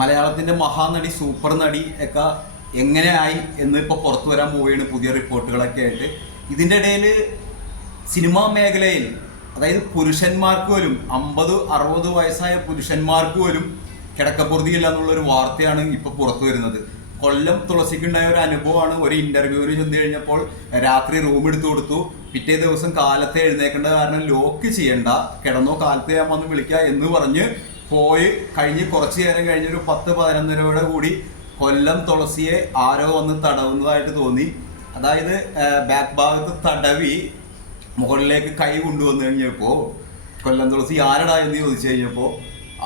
മലയാളത്തിൻ്റെ മഹാനടി സൂപ്പർ നടി ഒക്കെ എങ്ങനെയായി എന്ന് ഇപ്പോൾ പുറത്തു വരാൻ പോവുകയാണ് പുതിയ റിപ്പോർട്ടുകളൊക്കെ ആയിട്ട്. ഇതിൻ്റെ ഇടയിൽ സിനിമാ മേഖലയിൽ അതായത് പുരുഷന്മാർക്ക് പോലും 50-60 വയസ്സായ പുരുഷന്മാർക്ക് പോലും കിടക്കപ്പുറതിയില്ല എന്നുള്ളൊരു വാർത്തയാണ് ഇപ്പോൾ പുറത്തു വരുന്നത്. കൊല്ലം തുളസിക്കുണ്ടായ ഒരു അനുഭവമാണ്. ഒരു ഇന്റർവ്യൂവിന് ചെന്ന് കഴിഞ്ഞപ്പോൾ രാത്രി റൂം എടുത്തു കൊടുത്തു, പിറ്റേ ദിവസം കാലത്തെ എഴുന്നേക്കേണ്ട കാരണം ലോക്ക് ചെയ്യണ്ട, കിടന്നോ കാലത്തെ ഞാൻ വന്ന് വിളിക്കുക എന്ന് പറഞ്ഞ് പോയി കഴിഞ്ഞ് കുറച്ചു നേരം കഴിഞ്ഞൊരു 10-11 കൂടി കൊല്ലം തുളസിയെ ആരോ വന്ന് തടവുന്നതായിട്ട് തോന്നി. അതായത് ബാക്ക് ഭാഗത്ത് തടവി മുകളിലേക്ക് കൈ കൊണ്ടുവന്നു കഴിഞ്ഞപ്പോൾ കൊല്ലം തുളസി ആരടാ എന്ന് ചോദിച്ചു കഴിഞ്ഞപ്പോൾ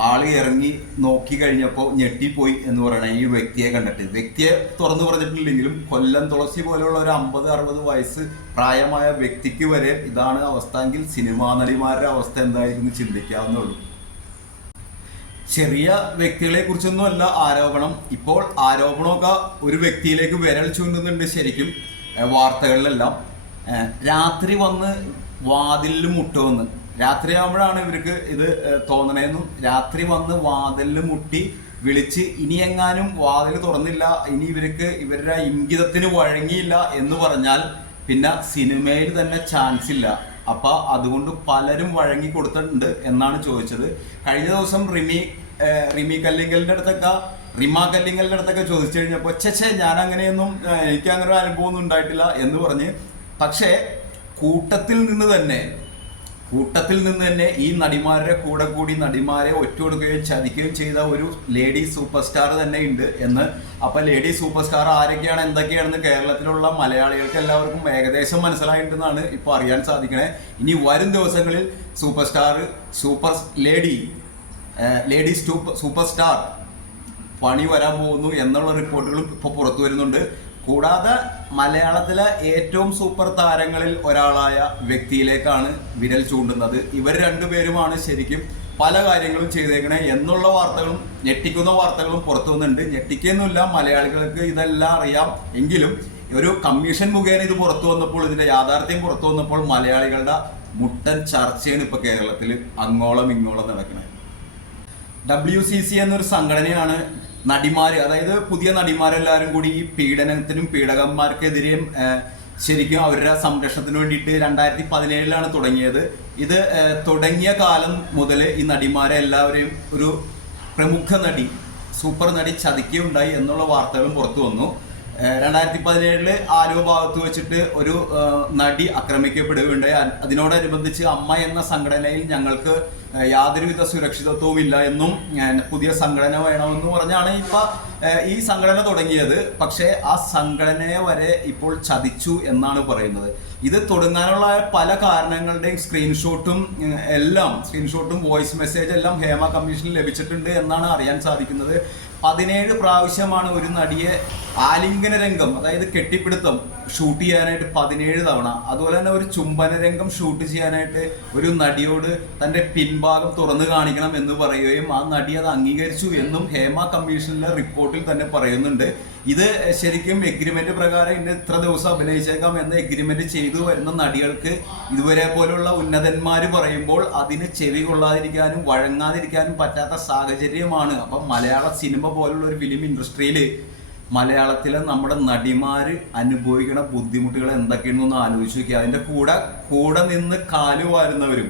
ആള് ഇറങ്ങി നോക്കി കഴിഞ്ഞപ്പോൾ ഞെട്ടിപ്പോയി എന്ന് പറയണ ഈ വ്യക്തിയെ കണ്ടിട്ട്. വ്യക്തിയെ തുറന്നു പറഞ്ഞിട്ടില്ലെങ്കിലും കൊല്ലം തുളസി പോലെയുള്ള ഒരു 50-60 വയസ്സ് പ്രായമായ വ്യക്തിക്ക് വരെ ഇതാണ് അവസ്ഥ എങ്കിൽ സിനിമാ നടിമാരുടെ അവസ്ഥ എന്തായിരിക്കും ചിന്തിക്കാവുന്നുള്ളൂ. ചെറിയ വ്യക്തികളെ കുറിച്ചൊന്നുമല്ല ആരോപണം. ഇപ്പോൾ ആരോപണമൊക്കെ ഒരു വ്യക്തിയിലേക്ക് വിരൽ ചൂണ്ടുന്നുണ്ട്. ശരിക്കും വാർത്തകളിലെല്ലാം രാത്രി വന്ന് വാതിലിൽ മുട്ടുവന്ന്, രാത്രിയാകുമ്പോഴാണ് ഇവർക്ക് ഇത് തോന്നണേന്നും, രാത്രി വന്ന് വാതിലിൽ മുട്ടി വിളിച്ച് ഇനി എങ്ങാനും വാതിൽ തുറന്നില്ല, ഇനി ഇവർക്ക് ഇവരുടെ ഇംഗിതത്തിന് വഴങ്ങിയില്ല എന്ന് പറഞ്ഞാൽ പിന്നെ സിനിമയിൽ തന്നെ ചാൻസ് ഇല്ല. അപ്പം അതുകൊണ്ട് പലരും വഴങ്ങി കൊടുത്തിട്ടുണ്ട് എന്നാണ് ചോദിച്ചത്. കഴിഞ്ഞ ദിവസം റിമ കല്ലിങ്കലിൻ്റെ അടുത്തൊക്കെ ചോദിച്ചു കഴിഞ്ഞപ്പോൾ ഞാൻ അങ്ങനെയൊന്നും എനിക്ക് അങ്ങനെ ഒരു അനുഭവമൊന്നും ഉണ്ടായിട്ടില്ല എന്ന് പറഞ്ഞ്. പക്ഷേ കൂട്ടത്തിൽ നിന്ന് തന്നെ ഈ നടിമാരുടെ കൂടെ കൂടി നടിമാരെ ഒറ്റുകൊടുക്കുകയും ചതിക്കുകയും ചെയ്ത ഒരു ലേഡി സൂപ്പർ സ്റ്റാർ തന്നെ ഉണ്ട് എന്ന്. അപ്പം ലേഡി സൂപ്പർ സ്റ്റാർ ആരൊക്കെയാണ് എന്തൊക്കെയാണെന്ന് കേരളത്തിലുള്ള മലയാളികൾക്ക് എല്ലാവർക്കും ഏകദേശം മനസ്സിലായിട്ടുണ്ടെന്നാണ് ഇപ്പോൾ അറിയാൻ സാധിക്കണേ. ഇനി വരും ദിവസങ്ങളിൽ സൂപ്പർ ലേഡി സൂപ്പർ സ്റ്റാർ പണി വരാൻ പോകുന്നു എന്നുള്ള റിപ്പോർട്ടുകളും ഇപ്പോൾ പുറത്തു വരുന്നുണ്ട്. കൂടാതെ മലയാളത്തിലെ ഏറ്റവും സൂപ്പർ താരങ്ങളിൽ ഒരാളായ വ്യക്തിയിലേക്കാണ് വിരൽ ചൂണ്ടുന്നത്. ഇവർ രണ്ടുപേരുമാണ് ശരിക്കും പല കാര്യങ്ങളും ചെയ്തേക്കണേ എന്നുള്ള വാർത്തകളും ഞെട്ടിക്കുന്ന വാർത്തകളും പുറത്തു വന്നിട്ടുണ്ട്. ഞെട്ടിക്കുന്നില്ല, മലയാളികൾക്ക് ഇതെല്ലാം അറിയാം. എങ്കിലും ഒരു കമ്മീഷൻ മുഖേന ഇത് പുറത്തു വന്നപ്പോൾ, ഇതിന്റെ യാഥാർത്ഥ്യം പുറത്തു വന്നപ്പോൾ മലയാളികളുടെ മുട്ടൻ ചർച്ചയാണ് ഇപ്പോൾ കേരളത്തിൽ അങ്ങോളം ഇങ്ങോളം നടക്കുന്നത്. WCC എന്നൊരു സംഘടനയാണ് നടിമാര്, അതായത് പുതിയ നടിമാരെല്ലാവരും കൂടി ഈ പീഡനത്തിനും പീഡകന്മാർക്കെതിരെയും ശരിക്കും അവരുടെ സംരക്ഷണത്തിന് വേണ്ടിയിട്ട് 2017 തുടങ്ങിയത്. ഇത് തുടങ്ങിയ കാലം മുതൽ ഈ നടിമാരെ എല്ലാവരെയും ഒരു പ്രമുഖ നടി സൂപ്പർ നടി ചതിക്കുകയുണ്ടായി എന്നുള്ള വാർത്തകളും പുറത്തു വന്നു. 2017 ആലുവ ഭാഗത്ത് വെച്ചിട്ട് ഒരു നടി ആക്രമിക്കപ്പെടുകയുണ്ടായി. അതിനോടനുബന്ധിച്ച് അമ്മ എന്ന സംഘടനയിൽ ഞങ്ങൾക്ക് യാതൊരുവിധ സുരക്ഷിതത്വവും ഇല്ല എന്നും പുതിയ സംഘടന വേണമെന്ന് പറഞ്ഞാണ് ഈ സംഘടന തുടങ്ങിയത്. പക്ഷേ ആ സംഘടനയെ വരെ ഇപ്പോൾ ചതിച്ചു എന്നാണ് പറയുന്നത്. ഇത് തുടങ്ങാനുള്ള പല കാരണങ്ങളുടെയും സ്ക്രീൻഷോട്ടും വോയിസ് മെസ്സേജ് എല്ലാം ഹേമ കമ്മീഷനിൽ ലഭിച്ചിട്ടുണ്ട് എന്നാണ് അറിയാൻ സാധിക്കുന്നത്. 17 പ്രാവശ്യമാണ് ഒരു നടിയെ ആലിംഗന രംഗം, അതായത് കെട്ടിപ്പിടുത്തം ഷൂട്ട് ചെയ്യാനായിട്ട് 17 തവണ. അതുപോലെ തന്നെ ഒരു ചുംബന രംഗം ഷൂട്ട് ചെയ്യാനായിട്ട് ഒരു നടിയോട് തൻ്റെ പിൻഭാഗം തുറന്നു കാണിക്കണം എന്ന് പറയുകയും ആ നടി അത് അംഗീകരിച്ചു എന്നും ഹേമ കമ്മീഷനിലെ റിപ്പോർട്ടിൽ തന്നെ പറയുന്നുണ്ട്. ഇത് ശരിക്കും എഗ്രിമെന്റ് പ്രകാരം ഇന്ന് ഇത്ര ദിവസം അഭിനയിച്ചേക്കാം എന്ന് എഗ്രിമെന്റ് ചെയ്തു വരുന്ന നടികൾക്ക് ഇതുവരെ പോലുള്ള ഉന്നതന്മാർ പറയുമ്പോൾ അതിന് ചെവി കൊള്ളാതിരിക്കാനും വഴങ്ങാതിരിക്കാനും പറ്റാത്ത സാഹചര്യമാണ്. അപ്പം മലയാള സിനിമ പോലുള്ള ഒരു ഫിലിം ഇൻഡസ്ട്രിയിൽ മലയാളത്തിലെ നമ്മുടെ നടിമാര് അനുഭവിക്കുന്ന ബുദ്ധിമുട്ടുകൾ എന്തൊക്കെയാണെന്നൊന്ന് ആലോചിച്ച് നോക്കുക. അതിൻ്റെ കൂടെ നിന്ന് കാലുവാരുന്നവരും,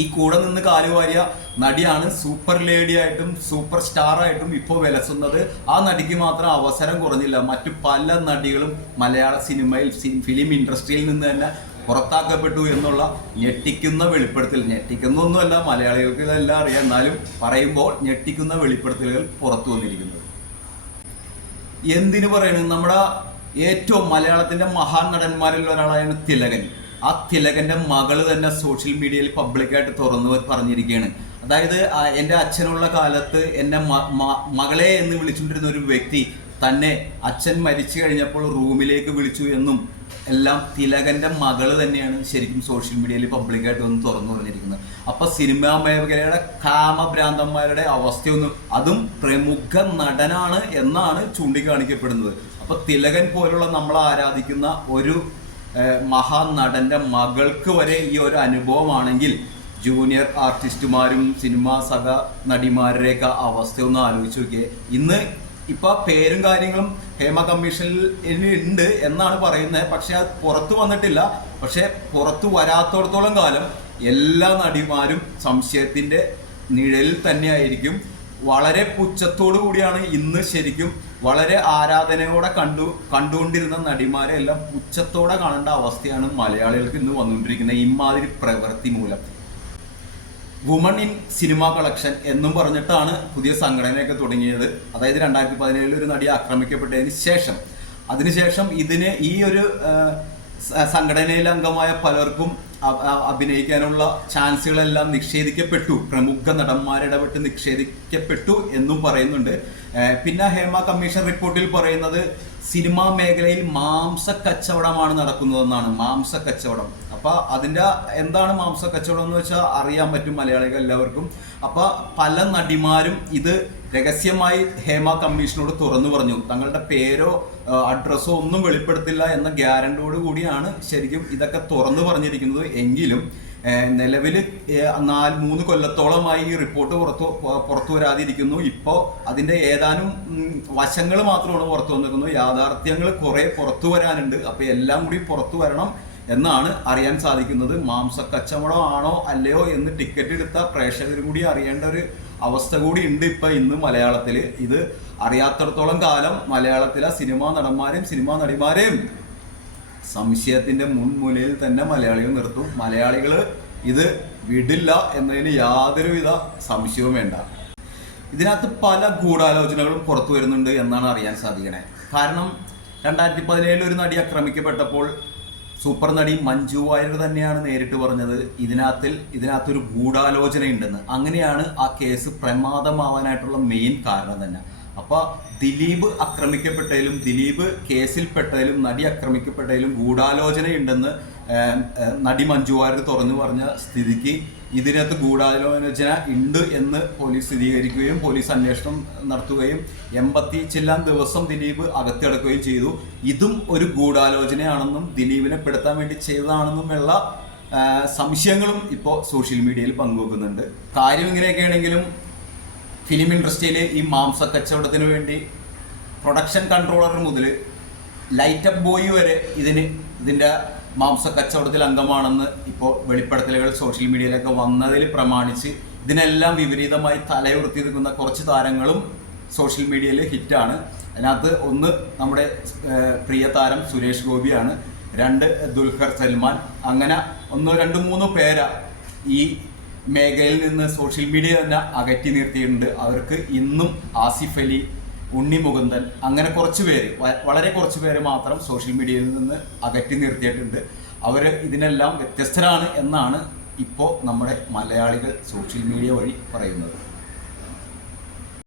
ഈ കൂടെ നിന്ന് കാലുവാരിയ നടിയാണ് സൂപ്പർ ലേഡി ആയിട്ടും സൂപ്പർ സ്റ്റാർ ആയിട്ടും ഇപ്പോൾ വിലസുന്നത്. ആ നടിക്ക് മാത്രം അവസരം കുറഞ്ഞില്ല. മറ്റു പല നടികളും മലയാള സിനിമയിൽ ഫിലിം ഇൻഡസ്ട്രിയിൽ നിന്ന് തന്നെ പുറത്താക്കപ്പെട്ടു എന്നുള്ള ഞെട്ടിക്കുന്ന വെളിപ്പെടുത്തൽ. ഞെട്ടിക്കുന്നൊന്നുമല്ല, മലയാളികൾക്ക് ഇതെല്ലാം അറിയാം, എന്നാലും പറയുമ്പോൾ ഞെട്ടിക്കുന്ന വെളിപ്പെടുത്തലുകൾ പുറത്തു വന്നിരിക്കുന്നത്. എന്തിനു പറയുന്നു, നമ്മുടെ ഏറ്റവും മലയാളത്തിന്റെ മഹാൻ നടന്മാരിൽ ഒരാളായാണ് തിലകൻ. ആ തിലകന്റെ മകള് തന്നെ സോഷ്യൽ മീഡിയയിൽ പബ്ലിക്കായിട്ട് തുറന്നു പറഞ്ഞിരിക്കുകയാണ്. അതായത് എൻ്റെ അച്ഛനുള്ള കാലത്ത് എന്നെ മകളെ എന്ന് വിളിച്ചുകൊണ്ടിരുന്ന ഒരു വ്യക്തി തന്നെ അച്ഛൻ മരിച്ചു കഴിഞ്ഞപ്പോൾ റൂമിലേക്ക് വിളിച്ചു എന്നും എല്ലാം തിലകന്റെ മകള് തന്നെയാണ് ശരിക്കും സോഷ്യൽ മീഡിയയിൽ പബ്ലിക്കായിട്ട് ഒന്ന് തുറന്നു പറഞ്ഞിരിക്കുന്നത്. അപ്പൊ സിനിമാ മേഖലയുടെ കാമഭ്രാന്തന്മാരുടെ അവസ്ഥയൊന്നും, അതും പ്രമുഖ നടനാണ് എന്നാണ് ചൂണ്ടിക്കാണിക്കപ്പെടുന്നത്. അപ്പൊ തിലകൻ പോലുള്ള നമ്മൾ ആരാധിക്കുന്ന ഒരു മഹാനടന്റെ മകൾക്ക് വരെ ഈ ഒരു അനുഭവമാണെങ്കിൽ ജൂനിയർ ആർട്ടിസ്റ്റുമാരും സിനിമാ സഹ നടിമാരുടെയൊക്കെ അവസ്ഥ ഒന്ന് ആലോചിച്ച് നോക്കിയേ. ഇന്ന് ഇപ്പൊ പേരും കാര്യങ്ങളും ഹേമ കമ്മീഷനിൽ ഉണ്ട് എന്നാണ് പറയുന്നത്. പക്ഷെ അത് പുറത്തു വന്നിട്ടില്ല. പക്ഷെ പുറത്തു വരാത്തോടത്തോളം കാലം എല്ലാ നടിമാരും സംശയത്തിന്റെ നിഴലിൽ തന്നെയായിരിക്കും. വളരെ പുച്ഛത്തോടു കൂടിയാണ് ഇന്ന് ശരിക്കും വളരെ ആരാധനയോടെ കണ്ടുകൊണ്ടിരുന്ന നടിമാരെ എല്ലാം പുച്ഛത്തോടെ കാണേണ്ട അവസ്ഥയാണ് മലയാളികൾക്ക് ഇന്ന് വന്നുകൊണ്ടിരിക്കുന്നത് ഇമാതിരി പ്രവൃത്തി മൂലം. വുമൺ ഇൻ സിനിമ കളക്ഷൻ എന്നും പറഞ്ഞിട്ടാണ് പുതിയ സംഘടനയൊക്കെ തുടങ്ങിയത്. അതായത് 2017 ഒരു നടി ആക്രമിക്കപ്പെട്ടതിന് ശേഷം അതിനുശേഷം ഇതിന് ഈ ഒരു സംഘടനയിലെ അംഗമായ പലർക്കും അഭിനയിക്കാനുള്ള ചാൻസുകളെല്ലാം നിഷേധിക്കപ്പെട്ടു. പ്രമുഖ നടന്മാരിടപെട്ട് നിഷേധിക്കപ്പെട്ടു എന്നും പറയുന്നുണ്ട്. പിന്നെ ഹേമ കമ്മീഷൻ റിപ്പോർട്ടിൽ പറയുന്നത് സിനിമാ മേഖലയിൽ മാംസക്കച്ചവടമാണ് നടക്കുന്നതെന്നാണ്. മാംസക്കച്ചവടം. അപ്പൊ അതിന്റെ എന്താണ് മാംസക്കച്ചവടം എന്ന് വെച്ചാൽ അറിയാൻ പറ്റും മലയാളികൾ എല്ലാവർക്കും. അപ്പൊ പല നടിമാരും ഇത് രഹസ്യമായി ഹേമ കമ്മീഷനോട് തുറന്നു പറഞ്ഞു. തങ്ങളുടെ പേരോ അഡ്രസ്സോ ഒന്നും വെളിപ്പെടുത്തില്ല എന്ന ഗ്യാരണ്ടിയോട് കൂടിയാണ് ശരിക്കും ഇതൊക്കെ തുറന്നു പറഞ്ഞിരിക്കുന്നത്. എങ്കിലും നിലവിൽ 3 കൊല്ലത്തോളമായി ഈ റിപ്പോർട്ട് പുറത്തു വരാതിരിക്കുന്നു. ഇപ്പോൾ അതിന്റെ ഏതാനും വശങ്ങൾ മാത്രമാണ് പുറത്തു വന്നിരിക്കുന്നത്. യാഥാർത്ഥ്യങ്ങൾ കുറെ പുറത്തു വരാനുണ്ട്. അപ്പൊ എല്ലാം കൂടി പുറത്തു വരണം എന്നാണ് അറിയാൻ സാധിക്കുന്നത്. മാംസക്കച്ചവടം ആണോ അല്ലയോ എന്ന് ടിക്കറ്റ് എടുത്ത പ്രേക്ഷകരും കൂടി അറിയേണ്ട ഒരു അവസ്ഥ കൂടി ഉണ്ട് ഇന്ന് മലയാളത്തിൽ. ഇത് അറിയാത്തിടത്തോളം കാലം മലയാളത്തിലെ സിനിമാ നടന്മാരെയും സിനിമാ നടിമാരെയും സംശയത്തിന്റെ മുൻമൂലയിൽ തന്നെ മലയാളികൾ നിർത്തും. മലയാളികൾ ഇത് വിടില്ല എന്നതിന് യാതൊരുവിധ സംശയവും വേണ്ട. ഇതിനകത്ത് പല ഗൂഢാലോചനകളും പുറത്തു വരുന്നുണ്ട് എന്നാണ് അറിയാൻ സാധിക്കണേ. കാരണം 2017 ഒരു നടി ആക്രമിക്കപ്പെട്ടപ്പോൾ സൂപ്പർ നടി മഞ്ജു വാര്യർ തന്നെയാണ് നേരിട്ട് പറഞ്ഞത് ഇതിനകത്തൊരു ഗൂഢാലോചനയുണ്ടെന്ന്. അങ്ങനെയാണ് ആ കേസ് പ്രമാദമാവാനായിട്ടുള്ള മെയിൻ കാരണം തന്നെ. അപ്പൊ ദിലീപ് ആക്രമിക്കപ്പെട്ടതിലും ദിലീപ് കേസിൽപ്പെട്ടതിലും നടി ആക്രമിക്കപ്പെട്ടതിലും ഗൂഢാലോചനയുണ്ടെന്ന് നടി മഞ്ജു വാര്യർ തുറന്നു പറഞ്ഞ സ്ഥിതിക്ക് ഇതിനകത്ത് ഗൂഢാലോചന ഉണ്ട് എന്ന് പോലീസ് സ്ഥിരീകരിക്കുകയും പോലീസ് അന്വേഷണം നടത്തുകയും 80 ചില്ലാൻ ദിവസം ദിലീപ് അകത്തിടക്കുകയും ചെയ്തു. ഇതും ഒരു ഗൂഢാലോചനയാണെന്നും ദിലീപിനെ പെടുത്താൻ വേണ്ടി ചെയ്തതാണെന്നുമുള്ള സംശയങ്ങളും ഇപ്പോൾ സോഷ്യൽ മീഡിയയിൽ പങ്കുവെക്കുന്നുണ്ട്. കാര്യം ഇങ്ങനെയൊക്കെയാണെങ്കിലും ഫിലിം ഇൻഡസ്ട്രിയിൽ ഈ മാംസക്കച്ചവടത്തിന് വേണ്ടി പ്രൊഡക്ഷൻ കൺട്രോളർ മുതൽ ലൈറ്റപ്പ് ബോയ് വരെ ഇതിൻ്റെ മാംസക്കച്ചവടത്തിൽ അംഗമാണെന്ന് ഇപ്പോൾ വെളിപ്പെടുത്തലുകൾ സോഷ്യൽ മീഡിയയിലൊക്കെ വന്നതിൽ പ്രമാണിച്ച് ഇതിനെല്ലാം വിപരീതമായി തലയുയർത്തി നിൽക്കുന്ന കുറച്ച് താരങ്ങളും സോഷ്യൽ മീഡിയയിൽ ഹിറ്റാണ്. അതിനകത്ത് ഒന്ന് നമ്മുടെ പ്രിയ താരം സുരേഷ് ഗോപിയാണ്, 2 ദുൽഖർ സൽമാൻ. അങ്ങനെ 1, 2, 3 പേര ഈ മേഖലയിൽ നിന്ന് സോഷ്യൽ മീഡിയ തന്നെ അകറ്റി നിർത്തിയിട്ടുണ്ട്. അവർക്ക് ഇന്നും ആസിഫ് അലി, ഉണ്ണി മുകുന്ദൻ, അങ്ങനെ കുറച്ച് പേര്, വളരെ കുറച്ച് പേര് മാത്രം സോഷ്യൽ മീഡിയയിൽ നിന്ന് അകറ്റി നിർത്തിയിട്ടുണ്ട്. അവർ ഇതിനെല്ലാം വ്യത്യസ്തരാണ് എന്നാണ് ഇപ്പോൾ നമ്മുടെ മലയാളികൾ സോഷ്യൽ മീഡിയ വഴി പറയുന്നത്.